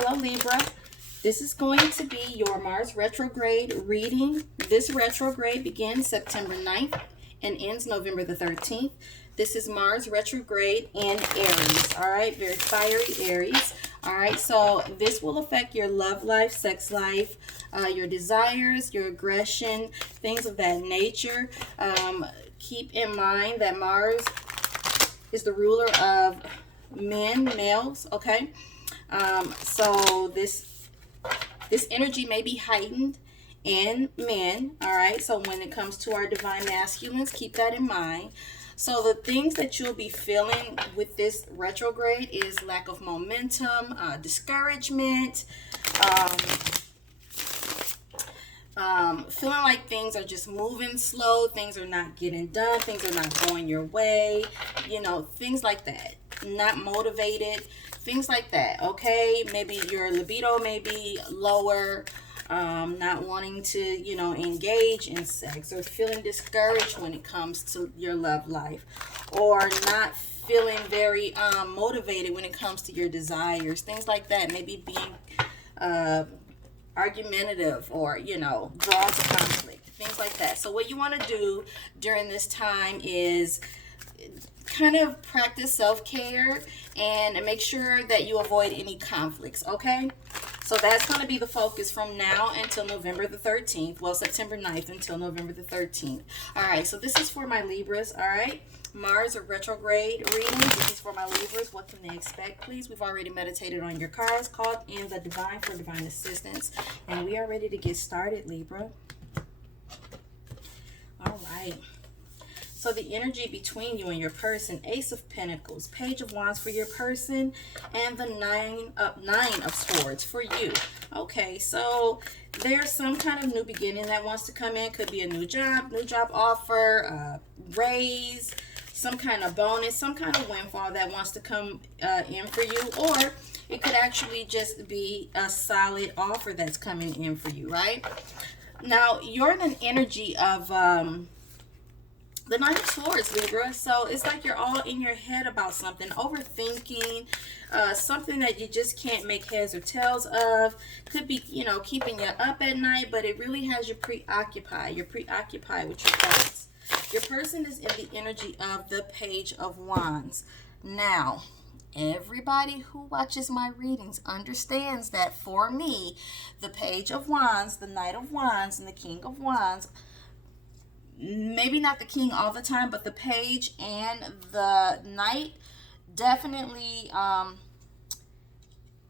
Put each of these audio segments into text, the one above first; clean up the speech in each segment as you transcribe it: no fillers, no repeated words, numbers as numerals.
Hello, Libra. This is going to be your Mars retrograde reading. This retrograde begins September 9th and ends November the 13th. This is Mars retrograde in Aries. All right, very fiery Aries. All right, so this will affect your love life, sex life, your desires, your aggression, things of that nature. Keep in mind that Mars is the ruler of males, okay? So this energy may be heightened in men, all right? So when it comes to our divine masculines, keep that in mind. So the things that you'll be feeling with this retrograde is lack of momentum, discouragement, feeling like things are just moving slow, things are not getting done, things are not going your way, you know, things like that. Not motivated, things like that, okay? Maybe your libido may be lower, not wanting to, you know, engage in sex, or feeling discouraged when it comes to your love life, or not feeling very motivated when it comes to your desires, things like that. Maybe being argumentative, or, you know, drawn to conflict, things like that. So what you want to do during this time is kind of practice self-care and make sure that you avoid any conflicts, okay? So that's going to be the focus from now until November the 13th. Well, September 9th until November the 13th. All right, so this is for my Libras, all right? Mars or retrograde reading. This is for my Libras. What can they expect, please? We've already meditated on your cards, called in the divine for divine assistance, and we are ready to get started, Libra. All right. So the energy between you and your person, Ace of Pentacles, Page of Wands for your person, and the Nine of Swords for you. Okay, so there's some kind of new beginning that wants to come in. Could be a new job offer, raise, some kind of bonus, some kind of windfall that wants to come in for you, or it could actually just be a solid offer that's coming in for you, right? Now, you're in an energy of the Nine of Swords, Libra. So it's like you're all in your head about something, overthinking, something that you just can't make heads or tails of. Could be, you know, keeping you up at night, but it really has you preoccupied. You're preoccupied with your thoughts. Your person is in the energy of the Page of Wands. Now, everybody who watches my readings understands that for me, the Page of Wands, the Knight of Wands, and the King of Wands, maybe not the king all the time, but the page and the knight definitely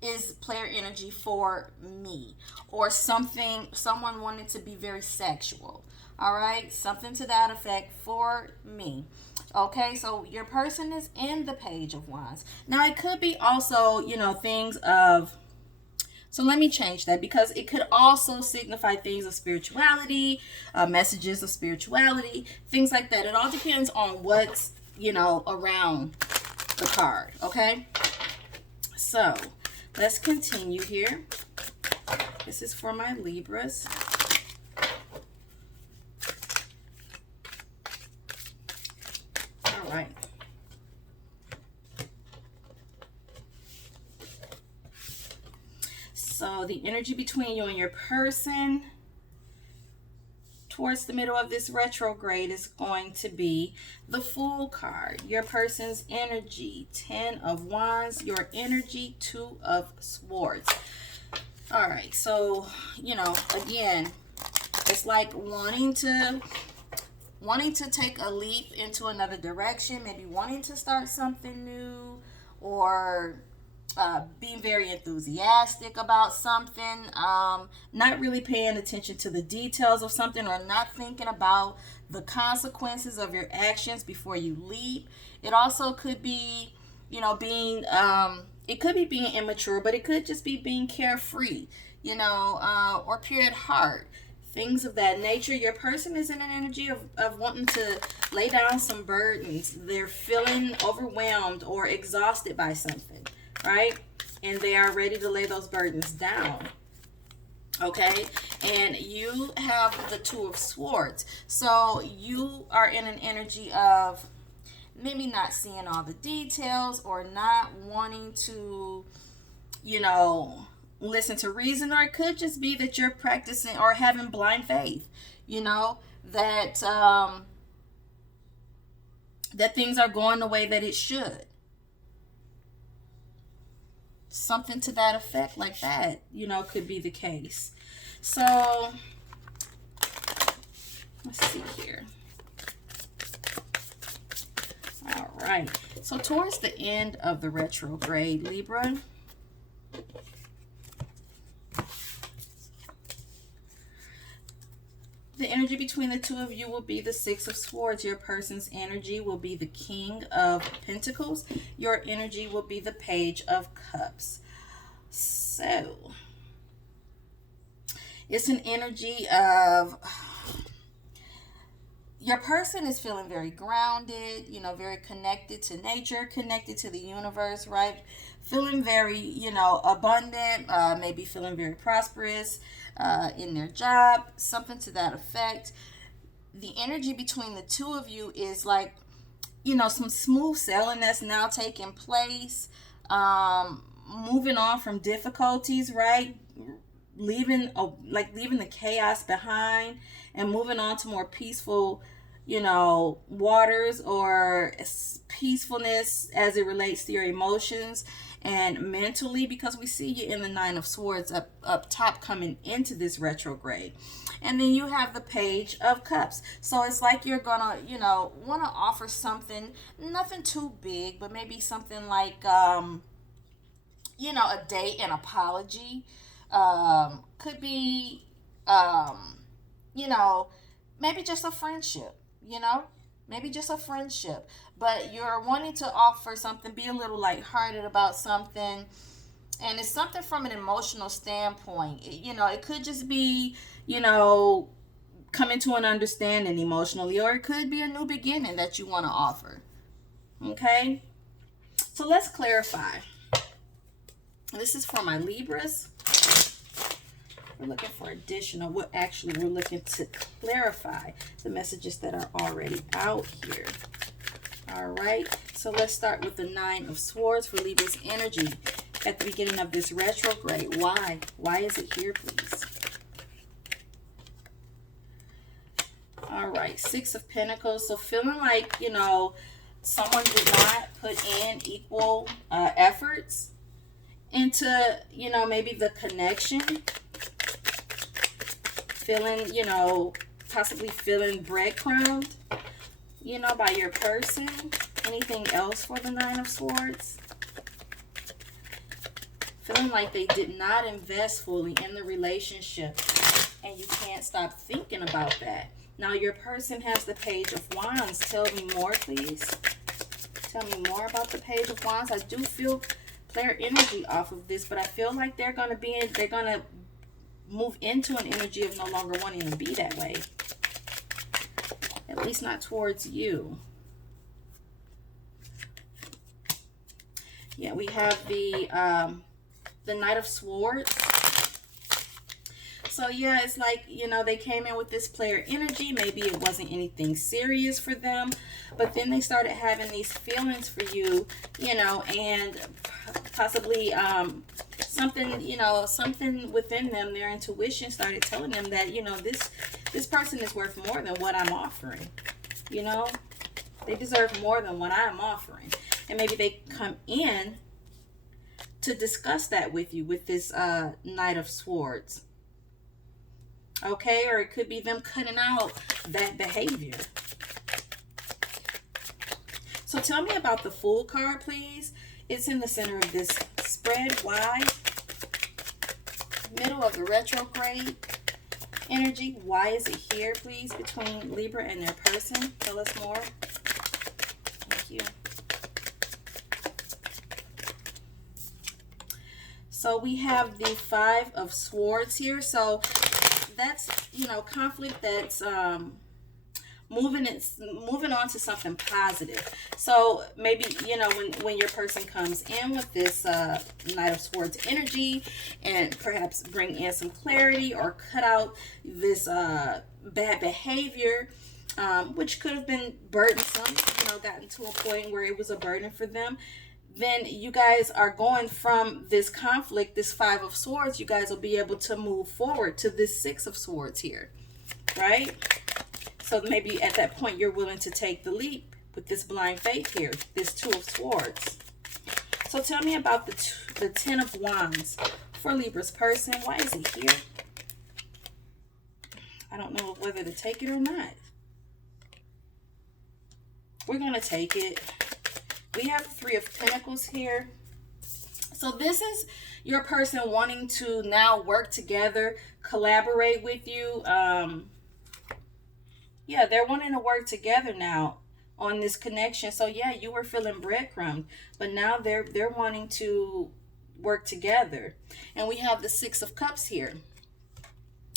is player energy for me, or someone wanted to be very sexual. All right, something to that effect for me. Okay, so your person is in the Page of Wands. Now it could be also, you know, things of, so let me change that, because it could also signify things of spirituality, messages of spirituality, things like that. It all depends on what's, you know, around the card, okay? So let's continue here. This is for my Libras. All right. So the energy between you and your person towards the middle of this retrograde is going to be the Fool card. Your person's energy, 10 of Wands. Your energy, 2 of Swords. All right, so, you know, again, it's like wanting to take a leap into another direction, maybe wanting to start something new, or being very enthusiastic about something, not really paying attention to the details of something, or not thinking about the consequences of your actions before you leap. It also could be, you know, being, it could be being immature, but it could just be being carefree, you know, or pure at heart. Things of that nature. Your person is in an energy of wanting to lay down some burdens. They're feeling overwhelmed or exhausted by something, right? And they are ready to lay those burdens down. Okay, and you have the 2 of Swords. So you are in an energy of maybe not seeing all the details, or not wanting to, you know, listen to reason, or it could just be that you're practicing or having blind faith, you know, that that things are going the way that it should. Something to that effect, like that, you know, could be the case. So let's see here. All right. So towards the end of the retrograde, Libra, the energy between the two of you will be the Six of Swords. Your person's energy will be the King of Pentacles. Your energy will be the Page of Cups. So it's an energy of, your person is feeling very grounded, you know, very connected to nature, connected to the universe, right? Feeling very, you know, abundant, maybe feeling very prosperous in their job, something to that effect. The energy between the two of you is like, you know, some smooth sailing that's now taking place, moving on from difficulties, right? Leaving the chaos behind and moving on to more peaceful, you know, waters, or peacefulness as it relates to your emotions and mentally, because we see you in the Nine of Swords up top coming into this retrograde. And then you have the Page of Cups. So it's like you're gonna, you know, want to offer something, nothing too big, but maybe something like you know, a date, an apology. Could be you know, maybe just a friendship, you know, maybe just a friendship, but you're wanting to offer something, be a little lighthearted about something, and it's something from an emotional standpoint. You know, it could just be, you know, coming to an understanding emotionally, or it could be a new beginning that you want to offer. Okay, so let's clarify. This is for my Libras. We're looking for additional, we're looking to clarify the messages that are already out here. All right, so let's start with the Nine of Swords for Libra's energy at the beginning of this retrograde. Why? Why is it here, please? All right, Six of Pentacles. So feeling like, you know, someone did not put in equal efforts into, you know, maybe the connection. Feeling, you know, possibly feeling breadcrumbed, you know, by your person. Anything else for the Nine of Swords? Feeling like they did not invest fully in the relationship, and you can't stop thinking about that. Now your person has the Page of Wands. Tell me more, please. Tell me more about the Page of Wands. I do feel player energy off of this, but I feel like they're going to move into an energy of no longer wanting to be that way. At least not towards you. Yeah, we have the Knight of Swords. So yeah, it's like, you know, they came in with this player energy. Maybe it wasn't anything serious for them, but then they started having these feelings for you, you know, and possibly something, you know, something within them, their intuition started telling them that, you know, this person is worth more than what I'm offering. You know, they deserve more than what I'm offering. And maybe they come in to discuss that with you with this Knight of Swords. Okay, or it could be them cutting out that behavior. So tell me about the Fool card, please. It's in the center of this spread. Why? Middle of the retrograde energy. Why is it here, please, between Libra and their person? Tell us more. Thank you. So we have the Five of Swords here. So that's, you know, conflict that's moving on to something positive. So maybe, you know, when your person comes in with this Knight of Swords energy and perhaps bring in some clarity or cut out this bad behavior, which could have been burdensome, you know, gotten to a point where it was a burden for them, then you guys are going from this conflict, this Five of Swords, you guys will be able to move forward to this Six of Swords here, right? So maybe at that point you're willing to take the leap with this blind faith here, this Two of Swords. So tell me about the Ten of Wands for Libra's person. Why is it here? I don't know whether to take it or not. We're going to take it. We have Three of Pentacles here. So this is your person wanting to now work together, collaborate with you. Yeah, they're wanting to work together now on this connection. So yeah, you were feeling breadcrumbed, but now they're wanting to work together. And we have the Six of Cups here,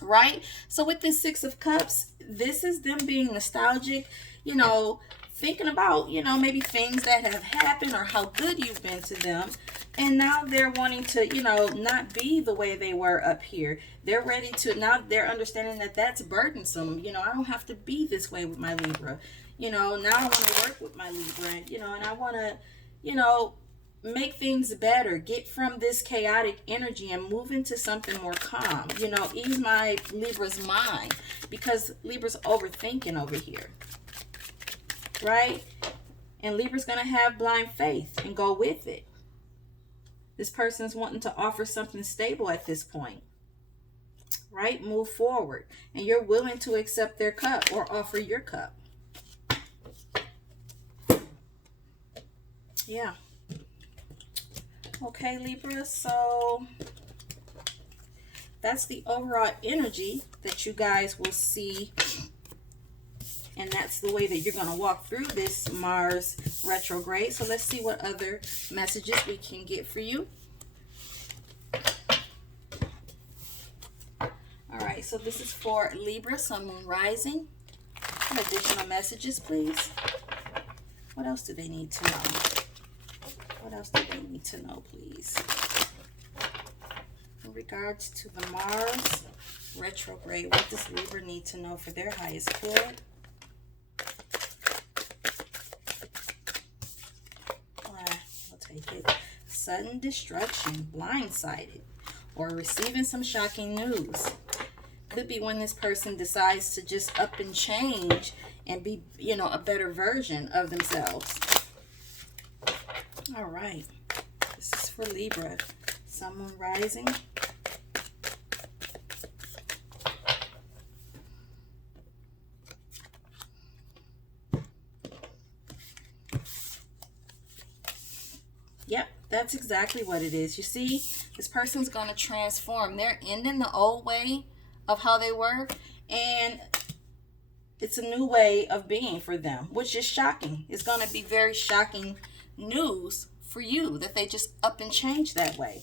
right? So with this Six of Cups, this is them being nostalgic, you know, thinking about, you know, maybe things that have happened or how good you've been to them. And now they're wanting to, you know, not be the way they were up here. They're ready to, now they're understanding that that's burdensome. You know, I don't have to be this way with my Libra. You know, now I want to work with my Libra, you know, and I want to, you know, make things better, get from this chaotic energy and move into something more calm. You know, ease my Libra's mind, because Libra's overthinking over here, right? And Libra's going to have blind faith and go with it. This person's wanting to offer something stable at this point, right? Move forward. And you're willing to accept their cup or offer your cup. Yeah. Okay, Libra, so that's the overall energy that you guys will see. And that's the way that you're going to walk through this Mars retrograde. So let's see what other messages we can get for you. All right, so this is for Libra, Sun, Moon, Rising. Some additional messages, please. What else do they need to know? What else do they need to know, please? In regards to the Mars retrograde, what does Libra need to know for their highest good? I'll take it. Sudden destruction, blindsided, or receiving some shocking news. Could be when this person decides to just up and change and be, you know, a better version of themselves. All right. This is for Libra. Sun, Moon, Rising. Yep, that's exactly what it is. You see, this person's going to transform. They're ending the old way of how they were, and it's a new way of being for them, which is shocking. It's going to be very shocking news for you that they just up and change that way.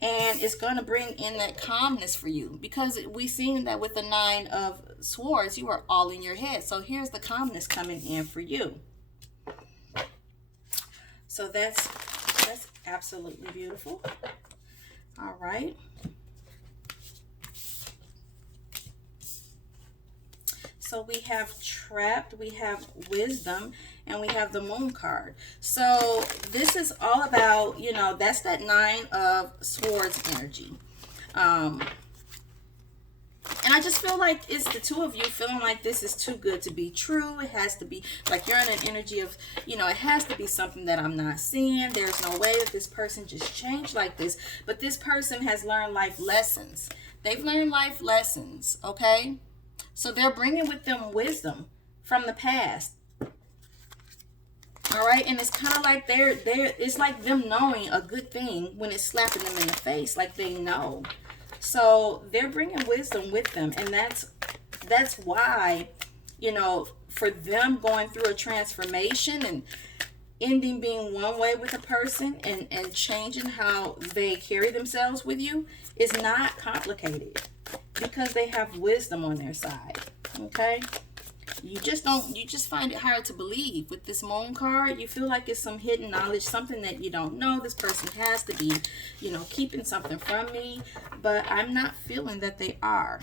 And it's going to bring in that calmness for you, because we seen that with the Nine of Swords, you were all in your head. So here's the calmness coming in for you. So that's absolutely beautiful. All right. So we have Trapped, we have Wisdom, and we have the Moon card. So this is all about, you know, that's that Nine of Swords energy. And I just feel like it's the two of you feeling like this is too good to be true. It has to be, like, you're in an energy of, you know, it has to be something that I'm not seeing. There's no way that this person just changed like this. But this person has learned life lessons. They've learned life lessons, okay? So they're bringing with them wisdom from the past. All right, and it's kind of like it's like them knowing a good thing when it's slapping them in the face, like they know. So they're bringing wisdom with them, and that's why, you know, for them going through a transformation and ending being one way with a person and changing how they carry themselves with you is not complicated, because they have wisdom on their side. Okay, you just find it hard to believe with this Moon card. You feel like it's some hidden knowledge, something that you don't know. This person has to be, you know, keeping something from me, but I'm not feeling that they are.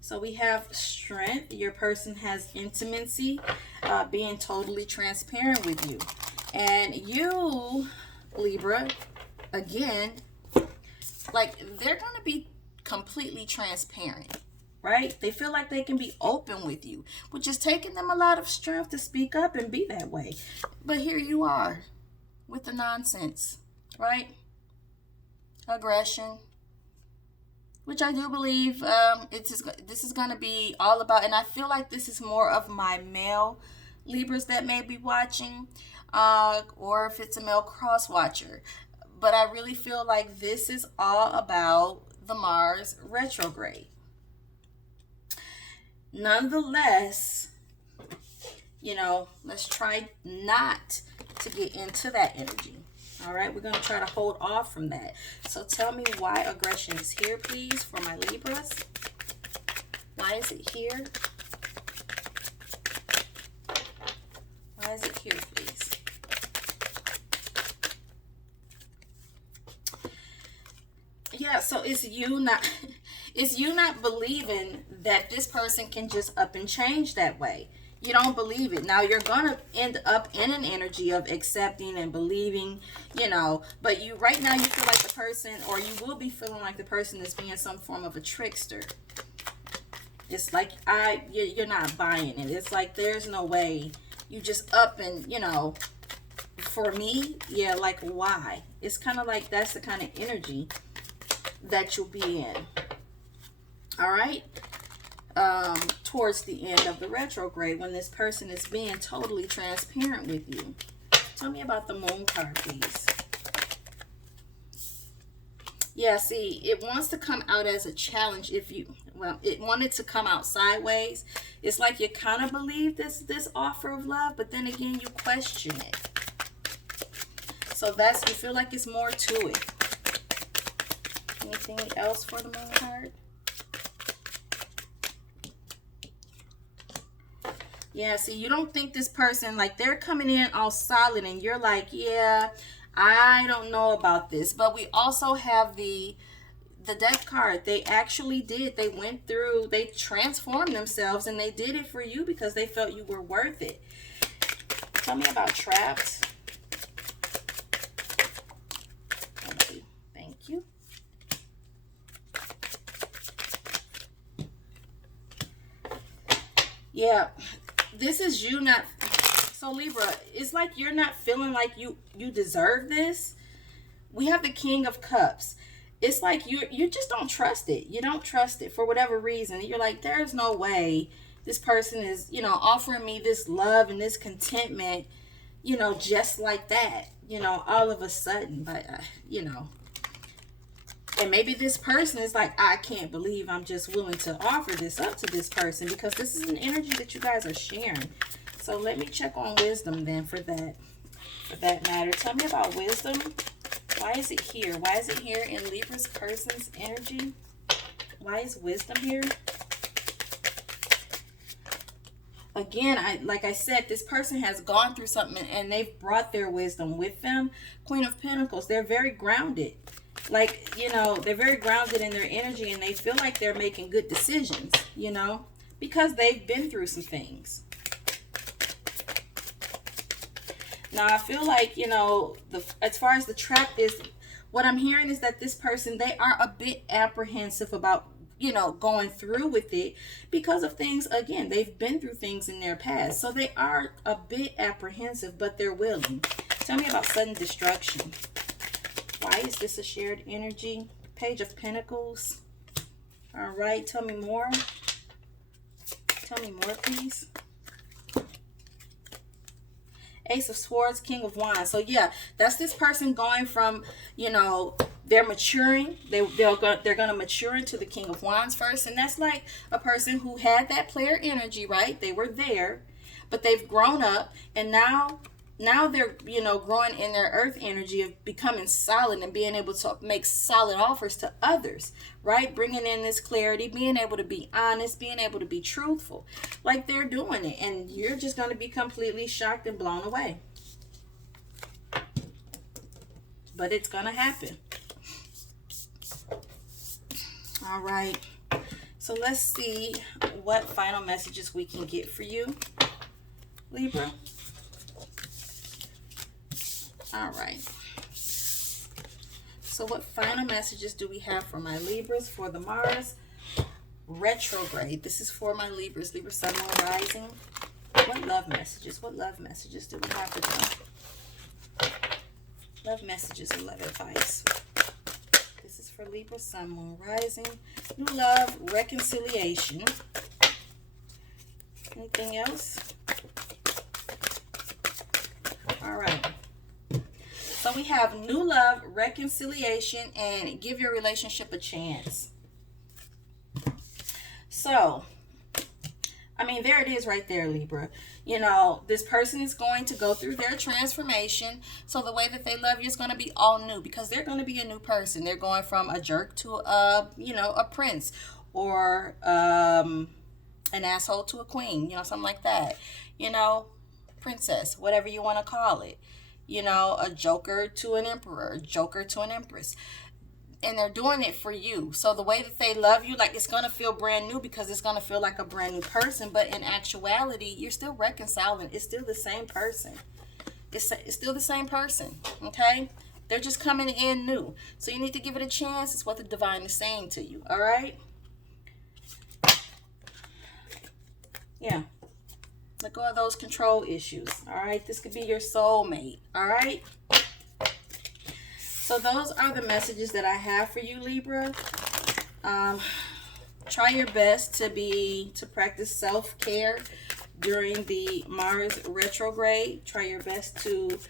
So we have Strength. Your person has intimacy. being totally transparent with you. And you, Libra, again, like they're going to be completely transparent, right? They feel like they can be open with you, which is taking them a lot of strength to speak up and be that way. But here you are with the nonsense, right? Aggression, which I do believe this is going to be all about, and I feel like this is more of my male Libras that may be watching, or if it's a male cross watcher. But I really feel like this is all about the Mars retrograde. Nonetheless, you know, let's try not to get into that energy. All right, we're going to try to hold off from that. So tell me why aggression is here, please, for my Libras. Why is it here? Why is it here, please? Yeah, so it's you not believing that this person can just up and change that way. You don't believe it. Now you're going to end up in an energy of accepting and believing, you know, but you right now you feel like the person, or you will be feeling like the person is being some form of a trickster. It's like you're not buying it. It's like there's no way. You just up and, you know, for me, yeah, like why? It's kind of like that's the kind of energy that you'll be in. All right. Towards the end of the retrograde, when this person is being totally transparent with you. Tell me about the Moon card, please. Yeah, see, it wants to come out as a challenge. It wanted to come out sideways. It's like you kind of believe this offer of love, but then again, you question it. So you feel like it's more to it. Anything else for the Moon card? Yeah, see, you don't think this person, like they're coming in all solid and you're like, yeah, I don't know about this. But we also have the death card. They actually did. They went through, they transformed themselves and they did it for you because they felt you were worth it. Tell me about trapped. Thank you. Yeah. This is you not, so Libra, it's like you're not feeling like you deserve this. We have the King of Cups. It's like you just don't trust it. You don't trust it for whatever reason. You're like, there's no way this person is, you know, offering me this love and this contentment, you know, just like that, you know, all of a sudden. But, you know, and maybe this person is like, I can't believe I'm just willing to offer this up to this person, because this is an energy that you guys are sharing. So let me check on wisdom then for that matter. Tell me about wisdom. Why is it here? Why is it here in Libra's person's energy? Why is wisdom here? Again, like I said, this person has gone through something and they've brought their wisdom with them. Queen of Pentacles, they're very grounded. Like, you know, they're very grounded in their energy and they feel like they're making good decisions, you know, because they've been through some things. Now, I feel like, you know, as far as the trap is, what I'm hearing is that this person, they are a bit apprehensive about, you know, going through with it because of things, again, they've been through things in their past. So they are a bit apprehensive, but they're willing. Tell me about sudden destruction. Why is this a shared energy? Page of Pentacles. All right, tell me more. Tell me more, please. Ace of Swords, King of Wands. So yeah, that's this person going from, you know, they're maturing. They're going to mature into the King of Wands first. And that's like a person who had that player energy, right? They were there, but they've grown up. And now they're, you know, growing in their earth energy of becoming solid and being able to make solid offers to others, right? Bringing in this clarity, being able to be honest, being able to be truthful, like they're doing it. And you're just going to be completely shocked and blown away. But it's going to happen. All right. So let's see what final messages we can get for you. Libra? All right. So what final messages do we have for my Libras for the Mars retrograde? This is for my Libras, Libra Sun, Moon, Rising. What love messages? What love messages do we have for them? Love messages and love advice. This is for Libra, Sun, Moon, Rising. New love, reconciliation. Anything else? All right. So we have new love, reconciliation, and give your relationship a chance. So, I mean, there it is right there, Libra. You know, this person is going to go through their transformation. So the way that they love you is going to be all new because they're going to be a new person. They're going from a jerk to a, you know, a prince, or an asshole to a queen, you know, something like that. You know, princess, whatever you want to call it. You know, a joker to an emperor, a joker to an empress. And they're doing it for you. So the way that they love you, like, it's going to feel brand new because it's going to feel like a brand new person. But in actuality, you're still reconciling. It's still the same person. It's still the same person, okay? They're just coming in new. So you need to give it a chance. It's what the divine is saying to you, all right? Yeah. Let go of those control issues, all right? This could be your soulmate, all right? So those are the messages that I have for you, Libra. Try your best to practice self-care during the Mars retrograde. Try your best to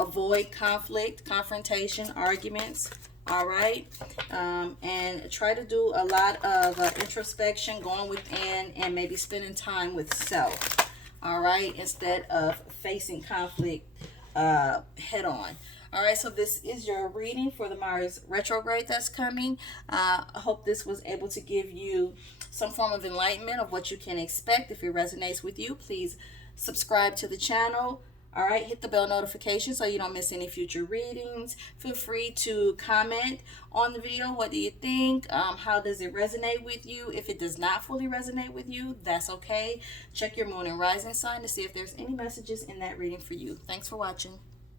avoid conflict, confrontation, arguments, all right? And try to do a lot of introspection, going within, and maybe spending time with self. All right, instead of facing conflict head on. All right, so this is your reading for the Mars retrograde that's coming. I hope this was able to give you some form of enlightenment of what you can expect. If it resonates with you, please subscribe to the channel. All right, hit the bell notification so you don't miss any future readings. Feel free to comment on the video. What do you think? How does it resonate with you? If it does not fully resonate with you, that's okay. Check your moon and rising sign to see if there's any messages in that reading for you. Thanks for watching.